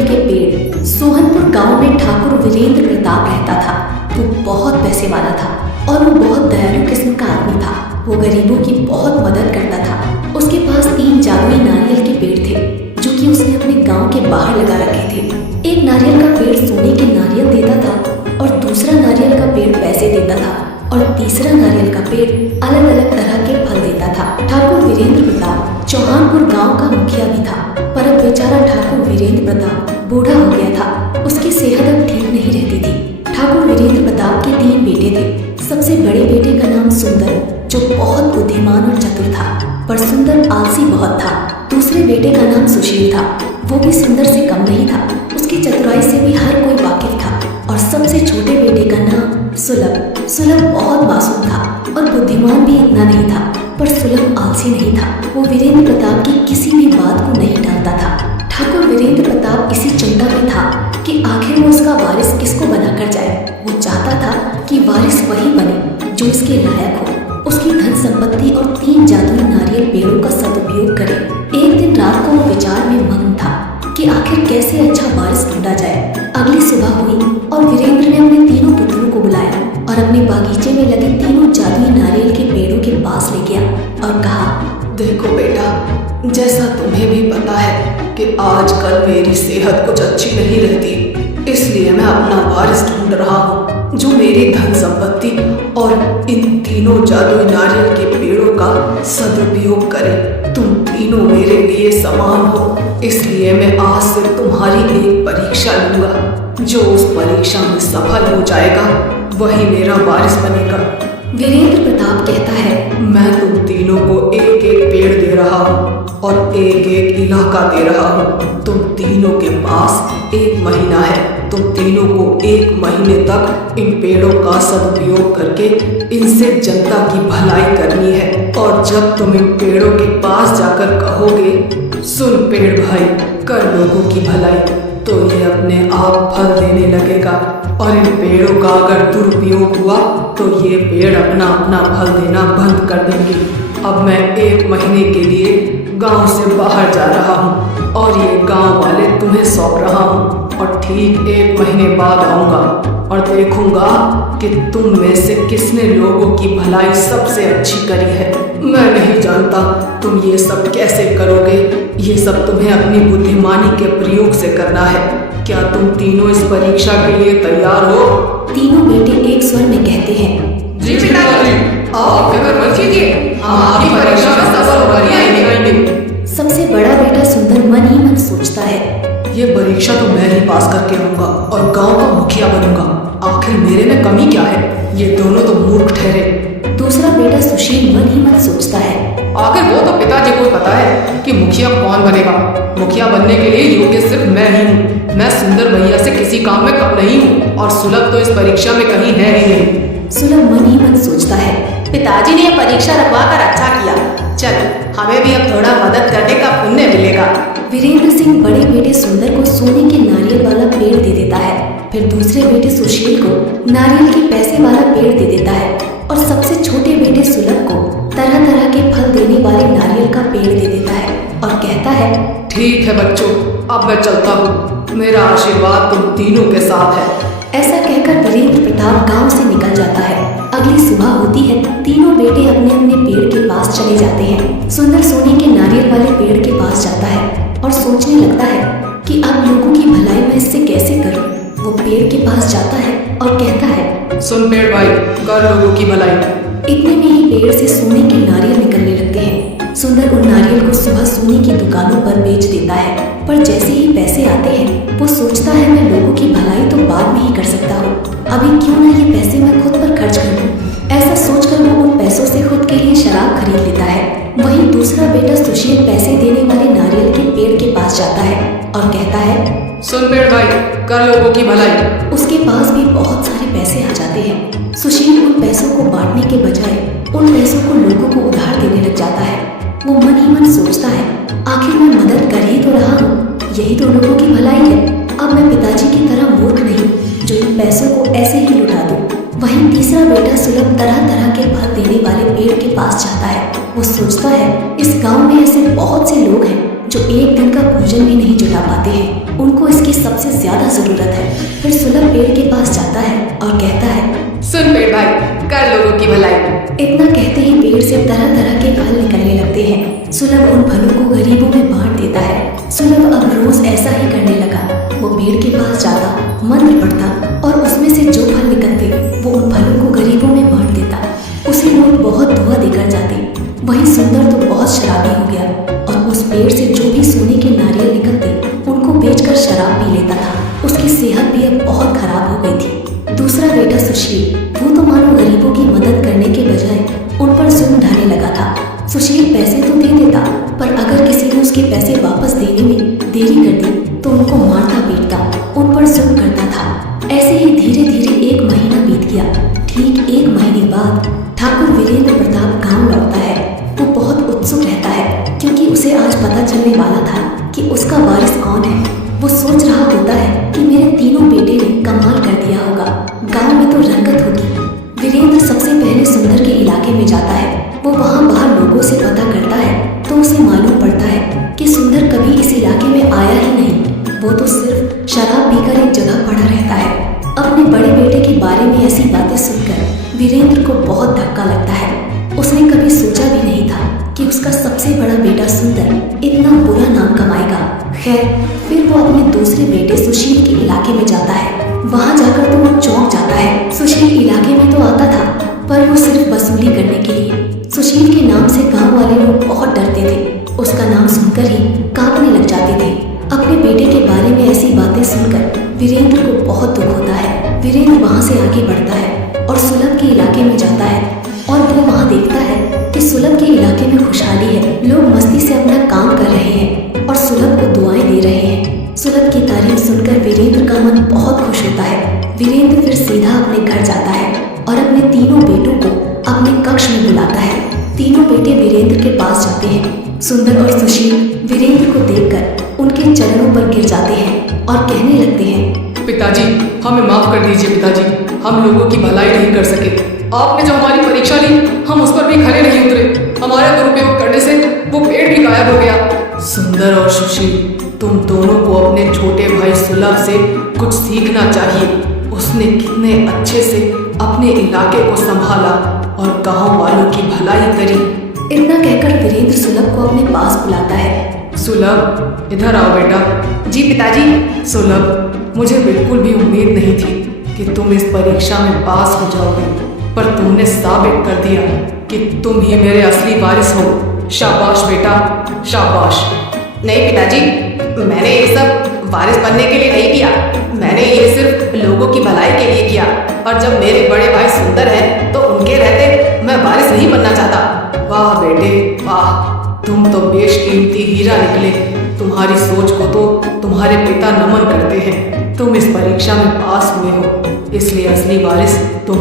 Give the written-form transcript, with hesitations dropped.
नारियल के पेड़। सोहनपुर गांव में ठाकुर वीरेंद्र प्रताप रहता था। वो बहुत पैसे वाला था और वो बहुत दयालु किस्म का आदमी था। वो गरीबों की बहुत मदद करता था। उसके पास 3 जादुई नारियल के पेड़ थे जो कि उसने अपने गांव के बाहर लगा रखे थे। एक नारियल का पेड़ सोने के नारियल देता था और दूसरा नारियल का पेड़ पैसे देता था और तीसरा नारियल का पेड़ अलग अलग तरह के फल देता था। ठाकुर वीरेंद्र प्रताप चौहानपुर गांव का मुखिया भी था, पर अब बेचारा ठाकुर वीरेंद्र प्रताप बूढ़ा हो गया था। उसकी सेहत अब ठीक नहीं रहती थी। ठाकुर वीरेंद्र प्रताप के 3 बेटे थे। सबसे बड़े बेटे का नाम सुंदर, जो बहुत बुद्धिमान और चतुर था, पर सुंदर आलसी बहुत था। दूसरे बेटे का नाम सुशील था। वो भी सुंदर से कम नहीं था। उसकी चतुराई से भी हर कोई वाकिफ था। और सबसे छोटे बेटे का नाम सुलभ। सुलभ बहुत मासूम था और बुद्धिमान भी इतना नहीं था, पर सुलभ आलसी नहीं था। वो वीरेंद्र प्रताप की किसी भी बात को नहीं टालता था। ठाकुर वीरेंद्र प्रताप इसी चिंता में था कि आखिर वो उसका वारिस किसको बनाकर जाए। वो चाहता था कि वारिस वही बने जो इसके लायक हो, उसकी धन संपत्ति और 3 जादुई नारियल पेड़ों का सदुपयोग करे। एक दिन रात को वो विचार में मग्न था कि आखिर कैसे अच्छा वारिस ढूंढा जाए। अगली सुबह हुई और वीरेंद्र ने अपने 3 पुत्रों को बुलाया और अपने बागीचे में लगे 3 जादुई नारियल के पेड़ों के पास ले गया और कहा, देखो बेटा, जैसा तुम्हें भी पता है कि आजकल मेरी सेहत कुछ अच्छी नहीं रहती, इसलिए मैं अपना वारिस ढूंढ रहा हूँ जो मेरी धन संपत्ति और इन 3 जादुई नारियल के पेड़ों का सदुपयोग करे। तुम तीनों मेरे लिए समान हो, इसलिए मैं आज से तुम्हारी एक परीक्षा लूंगा। जो उस परीक्षा में सफल हो जाएगा वही मेरा वारिस बनेगा। वीरेंद्र प्रताप कहता है, मैं तुम तीनों को एक एक पेड़ दे रहा हूँ और एक एक इलाका दे रहा हूँ। तुम तीनों के पास 1 महीना है। तुम तीनों को 1 महीने तक इन पेड़ों का सदुपयोग करके इनसे जनता की भलाई करनी है। और जब तुम इन पेड़ों के पास जाकर कहोगे, सुन पेड़ भाई, कर लोगों की भलाई, तो ये अपने आप फल देने लगेगा। और इन पेड़ों का अगर दुरुपयोग हुआ तो ये पेड़ अपना अपना फल देना बंद कर देंगे। अब मैं 1 महीने के लिए गांव से बाहर जा रहा हूँ और ये गांव वाले तुम्हें सौंप रहा हूँ और ठीक 1 महीने बाद आऊँगा और देखूंगा कि तुम में से किसने लोगों की भलाई सबसे अच्छी करी है। मैं नहीं जानता तुम ये सब कैसे करोगे, ये सब तुम्हें अपनी बुद्धिमानी के प्रयोग से करना है। क्या तुम तीनों इस परीक्षा के लिए तैयार हो? तीनों बेटे एक स्वर में कहते हैं, जी पिताजी, आप फिक्र मत कीजिए, हम आपकी परीक्षा में सफल होकर ही आएंगे। सबसे बड़ा बेटा सुंदर मन ही मन सोचता है, ये परीक्षा तो मैं ही पास करके आऊंगा और गांव का मुखिया बनूंगा। आखिर मेरे में कमी क्या है? ये दोनों तो मूर्ख ठहरे। दूसरा बेटा सुशील मन ही मन सोचता है, आखिर वो तो पिताजी को पता है कि मुखिया कौन बनेगा। मुखिया बनने के लिए योग्य सिर्फ मैं ही हूँ। मैं सुंदर भैया से किसी काम में कम नहीं हूँ और सुलभ तो इस परीक्षा में कहीं है ही नहीं। सुलभ मन ही मन सोचता है, पिताजी ने यह परीक्षा रखवा कर अच्छा किया। चल, हमें भी अब थोड़ा मदद करने का पुण्य मिलेगा। वीरेंद्र सिंह बड़े बेटे सुंदर को सोने के नारियल वाला पेड़ दे देता है। फिर दूसरे बेटे सुशील को नारियल के पैसे वाला पेड़ दे देता है और सबसे छोटे बेटे सुलभ को तरह तरह के फल देने वाले नारियल का पेड़ दे देता है और कहता है, ठीक है बच्चों, अब मैं चलता हूँ। मेरा आशीर्वाद तुम तीनों के साथ है। ऐसा कहकर वीरेंद्र प्रताप गांव से निकल जाता है। अगली सुबह होती है। तीनों बेटे अपने अपने पेड़ के पास चले जाते हैं। सुंदर सोने के नारियल वाले पेड़ के पास जाता है और सोचने लगता है कि अब लोगों की भलाई मैं इससे कैसे करूं। वो पेड़ के पास जाता है और कहता है, सुन पेड़ भाई, कर लोगों की भलाई। इतने में ही पेड़ से सोने के नारियल निकलने लगते हैं। सुंदर उन नारियल को सुबह सोने की दुकानों पर बेच देता है, पर जैसे ही पैसे आते हैं वो सोचता है, मैं लोगों की भलाई तो बाद में ही कर सकता हूँ, अभी क्यों ना ये पैसे मैं खुद पर खर्च कर दूं। ऐसा सोचकर वो उन पैसों से खुद के लिए शराब खरीद लेता है। वहीं दूसरा बेटा सुशील पैसे देने वाले नारियल के पेड़ के पास जाता है और कहता है, सुन पेड़ भाई, कर लोगों की भलाई। उसके पास भी बहुत सारे पैसे आ जाते हैं। सुशील उन पैसों को बांटने के बजाय उन पैसों को लोगों को उधार देने लग जाता है। वो मन ही मन सोचता है, आखिर मैं मदद कर ही तो रहा हूँ, यही तो लोगों की भलाई है। अब मैं पिताजी की तरह मूर्ख नहीं जो इन पैसों को ऐसे ही लुटा दूं। वहीं तीसरा बेटा सुलभ तरह तरह के फल देने वाले पेड़ के पास जाता है। वो सोचता है, इस गांव में ऐसे बहुत से लोग हैं जो एक दिन का भोजन भी नहीं जुटा पाते हैं। उनको इसकी सबसे ज्यादा जरूरत है। फिर सुलभ पेड़ के पास जाता है और कहता है, सुन पेड़ भाई, कर लोगों की भलाई। इतना कहते ही पेड़ से तरह तरह के फल निकलने लगते हैं। सुलभ उन फलों को गरीबों में बांट देता है। सुलभ अब रोज ऐसा ही करने लगा। वो पेड़ के पास जाता, मंत्र पढ़ता और उसमें से जो फल निकलते वो उन फलों को गरीबों में बांट देता। उसे लोग बहुत दुआ देकर जाते। वहीं सुंदर तो बहुत शराबी हो गया और उस पेड़ से जो भी सोने के नारियल निकलते उनको बेचकर शराब पी लेता था। उसकी सेहत भी अब बहुत खराब हो गई थी। दूसरा बेटा सुशील, वो तो मानो गरीबों की मदद करने के बजाय उन पर जुल्म ढाने लगा था। सुशील पैसे तो दे देता, पर अगर किसी ने उसके पैसे वापस देने में देरी कर दी तो उनको मारता पीटता, उन पर जुल्म करता था। ऐसे ही धीरे धीरे 1 महीना बीत गया। ठीक 1 महीने बाद ठाकुर वीरेंद्र प्रताप गांव लौटता है। वो बहुत उत्सुक रहता है क्योंकि उसे आज पता चलने वाला था कि उसका वारिस कौन है। वो सोच रहा होता है कि मेरे तीनों बेटे ने कमाल कर दिया होगा, गांव में तो रंगत होगी। वीरेंद्र सबसे पहले सुंदर के इलाके में जाता है। वो वहाँ बाहर लोगों से पता करता है तो उसे मालूम पड़ता है कि सुंदर कभी इस इलाके में आया ही नहीं। वो तो सिर्फ शराब पीकर एक जगह पड़ा रहता है। अपने बड़े बेटे के बारे में ऐसी बातें सुनकर वीरेंद्र को बहुत धक्का लगता है। उसने कभी सोचा भी नहीं था कि उसका सबसे बड़ा बेटा सुंदर इतना बुरा नाम कमाएगा। खैर, फिर वो अपने दूसरे बेटे सुशील के इलाके में जाता है। वहाँ जाकर तो वो चौंक जाता है। सुशील इलाके में तो आता था, पर वो सिर्फ वसूली करने के लिए। सुशील के नाम से गांव वाले लोग बहुत डरते थे। उसका नाम सुनकर ही कांपने लग जाते थे। अपने बेटे के बारे में ऐसी बातें सुनकर वीरेंद्र को बहुत दुख होता है। वीरेंद्र वहाँ से आगे बढ़ता है और सुलभ के इलाके में जाता है और वो वहाँ देखता है कि सुलभ के इलाके में खुशहाली है। लोग मस्ती से अपना काम कर रहे हैं और सुलभ को दुआएं दे रहे हैं। सुलभ की तारीफ सुनकर वीरेंद्र का मन बहुत खुश होता है। वीरेंद्र फिर सीधा अपने घर जाता है और अपने तीनों बेटों को अपने कक्ष में बुलाता है। तीनों बेटे वीरेंद्र के पास जाते हैं। सुंदर और सुशील वीरेंद्र को देखकर उनके चरणों पर गिर जाते हैं और कहने लगते हैं, पिताजी, हमें माफ कर दीजिए पिताजी, हम लोगों की भलाई नहीं कर सके। आपने जो हमारी परीक्षा ली, हम उस पर भी खरे नहीं उतरे। हमारे दुरुपयोग करने से वो पेड़ भी गायब हो गया। सुंदर और सुशील, तुम दोनों को अपने छोटे भाई सुलभ से कुछ सीखना चाहिए। उसने कितने अच्छे से अपने इलाके को संभाला और गांव वालों की भलाई करी। इतना कहकर वीरेंद्र सुलभ को अपने पास बुलाता है। सुलभ, इधर आओ बेटा। जी पिताजी। सुलभ, मुझे बिल्कुल भी उम्मीद नहीं थी कि तुम इस परीक्षा में पास हो जाओगे, पर तुमने साबित कर दिया कि तुम ही मेरे असली वारिस हो। शाबाश बेटा, शाबाश। नहीं पिताजी, मैंने ये सब वारिस बनने के लिए नहीं किया। मैंने ये सिर्फ लोगों की भलाई के लिए किया। और जब मेरे बड़े भाई सुंदर हैं तो उनके रहते मैं वारिस नहीं बनना चाहता। वाह बेटे वाह, तुम तो बेशकीमती हीरा निकले। तुम्हारी सोच को तो तुम्हारे पिता नमन करते हैं। तुम इस परीक्षा में पास हुए हो, इसलिए असली वारिस तुम